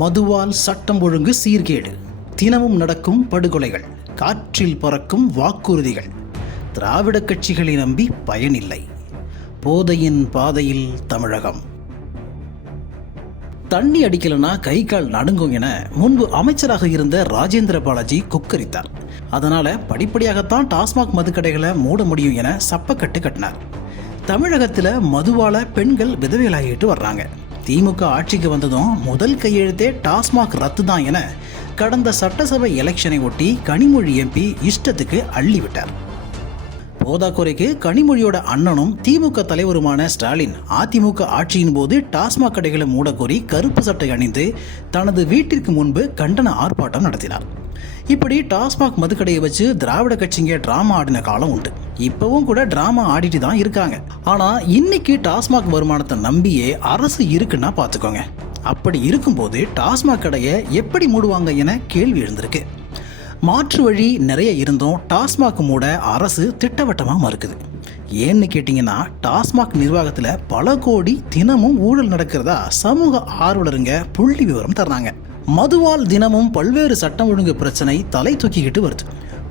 மதுவால் சட்டம் ஒழுங்கு சீர்கேடு. தினமும் நடக்கும் படுகொலைகள் காற்றில் பறக்கும் வாக்குறுதிகள். திராவிட கட்சிகளை நம்பி பயனில்லை. போதையின் பாதையில் தமிழகம். தண்ணி அடிக்கலனா கை கால் நடுங்கும் என முன்பு அமைச்சராக இருந்த ராஜேந்திர பாலாஜி குக்கரித்தார். அதனால படிப்படியாகத்தான் டாஸ்மாக் மதுக்கடைகளை மூட முடியும் என சப்பக்கட்டு கட்டினார். தமிழகத்தில் மதுவால பெண்கள் விதவைகளாகிட்டு வர்றாங்க. திமுக ஆட்சிக்கு வந்ததும் முதல் கையெழுத்தே டாஸ்மாக் ரத்து தான் என கடந்த சட்டசபை எலெக்ஷனை ஒட்டி கனிமொழி எம்பி இஷ்டத்துக்கு அள்ளி விட்டார் போதாக்குறைக்கு கனிமொழியோட அண்ணனும் திமுக தலைவருமான ஸ்டாலின் அதிமுக ஆட்சியின் போது டாஸ்மாக் கடைகளை மூடக்கோரி கருப்பு சட்டை அணிந்து தனது வீட்டிற்கு முன்பு கண்டன ஆர்ப்பாட்டம் நடத்தினார். இப்படி டாஸ்மாக் மதுக்கடையை வச்சு திராவிட கட்சிங்க டிராமா ஆடின காலம் உண்டு. இப்பவும் கூட டிராமா ஆடிட்டு தான் இருக்காங்க. ஆனா இன்னைக்கு டாஸ்மாக் வருமானத்தை நம்பியே அரசு இருக்குன்னா பார்த்துக்கோங்க அப்படி இருக்கும்போது டாஸ்மாக் கடையை எப்படி மூடுவாங்க என கேள்வி எழுந்திருக்கு. மாற்று வழி நிறைய இருந்தும் டாஸ்மாக் மூட அரசு திட்டவட்டமாக மறுக்குது. ஏன்னு கேட்டிங்கன்னா டாஸ்மாக் நிர்வாகத்தில் பல கோடி தினமும் ஊழல் நடக்கிறதா சமூக ஆர்வலருங்க புள்ளி விவரம் தர்றாங்க. மதுவால் தினமும் பல்வேறு சட்டம் ஒழுங்கு பிரச்சனை தலை தூக்கிக்கிட்டு வருது.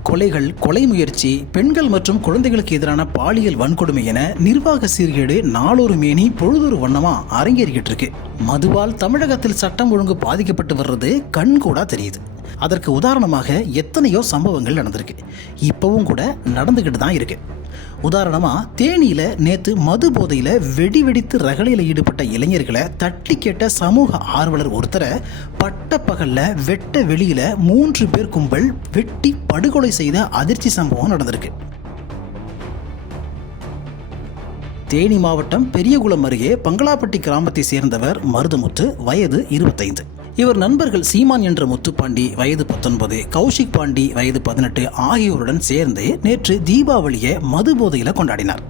கொலைகள் கொலை முயற்சி பெண்கள் மற்றும் குழந்தைகளுக்கு எதிரான பாலியல் வன்கொடுமை என நிர்வாக சீர்கேடு நாளொரு மேனி பொழுதொரு வண்ணமா அரங்கேறிக்கிட்டு இருக்கு. மதுவால் தமிழகத்தில் சட்டம் ஒழுங்கு பாதிக்கப்பட்டு வர்றது கண்கூடா தெரியுது. அதற்கு உதாரணமாக எத்தனையோ சம்பவங்கள் நடந்திருக்கு. இப்போவும் கூட நடந்துக்கிட்டு தான் இருக்கு. உதாரணமா தேனியில நேத்து மது போதையில வெடி வெடித்து ரகளையில ஈடுபட்ட இளைஞர்களை தட்டி கேட்ட சமூக ஆர்வலர் ஒருத்தரை பட்ட வெட்ட வெளியில மூன்று பேர் கும்பல் வெட்டி படுகொலை செய்த அதிர்ச்சி சம்பவம் நடந்திருக்கு. தேனி மாவட்டம் பெரியகுளம் அருகே பங்களாப்பட்டி கிராமத்தை சேர்ந்தவர் மருதமுத்து வயது இருபத்தைந்து. இவர் நண்பர்கள் சீமான் என்ற முத்துப்பாண்டி வயது பத்தொன்பது கௌஷிக் பாண்டி வயது பதினெட்டு ஆகியோருடன் சேர்ந்து நேற்று தீபாவளியை மது போதையில் கொண்டாடினார்.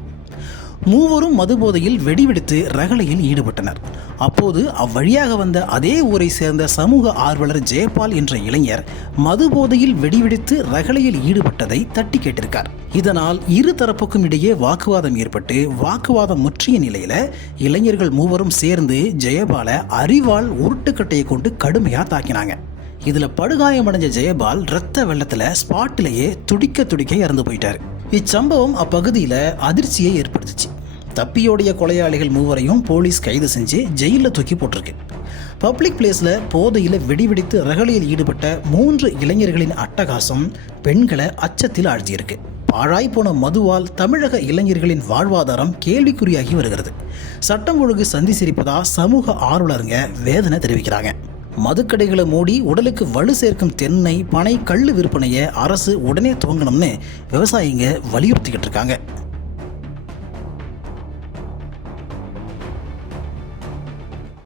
மூவரும் மதுபோதையில் வெடிவெடித்து ரகளையில் ஈடுபட்டனர். அப்போது அவ்வழியாக வந்த அதே ஊரை சேர்ந்த சமூக ஆர்வலர் ஜெயபால் என்ற இளைஞர் மதுபோதையில் வெடிவெடித்து ரகளையில் ஈடுபட்டதை தட்டி கேட்டிருக்கார். இதனால் இரு தரப்புக்கும் இடையே வாக்குவாதம் ஏற்பட்டு வாக்குவாதம் முற்றிய நிலையில இளைஞர்கள் மூவரும் சேர்ந்து ஜெயபாலை அறிவால் உருட்டுக்கட்டையை கொண்டு கடுமையா தாக்கினாங்க. இதுல படுகாயமடைஞ்ச ஜெயபால் ரத்த வெள்ளத்துல ஸ்பாட்டிலேயே துடிக்க துடிக்க இறந்து போயிட்டாரு. இச்சம்பவம் அப்பகுதியில அதிர்ச்சியை ஏற்படுத்துச்சு. தப்பியோடைய கொலையாளிகள் மூவரையும் போலீஸ் கைது செஞ்சு ஜெயிலில் தூக்கி போட்டிருக்கு. பப்ளிக் பிளேஸில் போதையில் வெடிவெடித்து ரகளையில் ஈடுபட்ட மூன்று இளைஞர்களின் அட்டகாசம் பெண்களை அச்சத்தில் ஆழ்த்தியிருக்கு. பாழாய் போன மதுவால் தமிழக இளைஞர்களின் வாழ்வாதாரம் கேள்விக்குறியாகி வருகிறது. சட்டம் ஒழுங்கு சந்தி சிரிப்பதா சமூக ஆர்வலருங்க வேதனை தெரிவிக்கிறாங்க. மதுக்கடைகளை மூடி உடலுக்கு வலு சேர்க்கும் தென்னை பனை கல் விற்பனையை அரசு உடனே துவங்கணும்னு விவசாயிங்க வலியுறுத்திக்கிட்டு இருக்காங்க.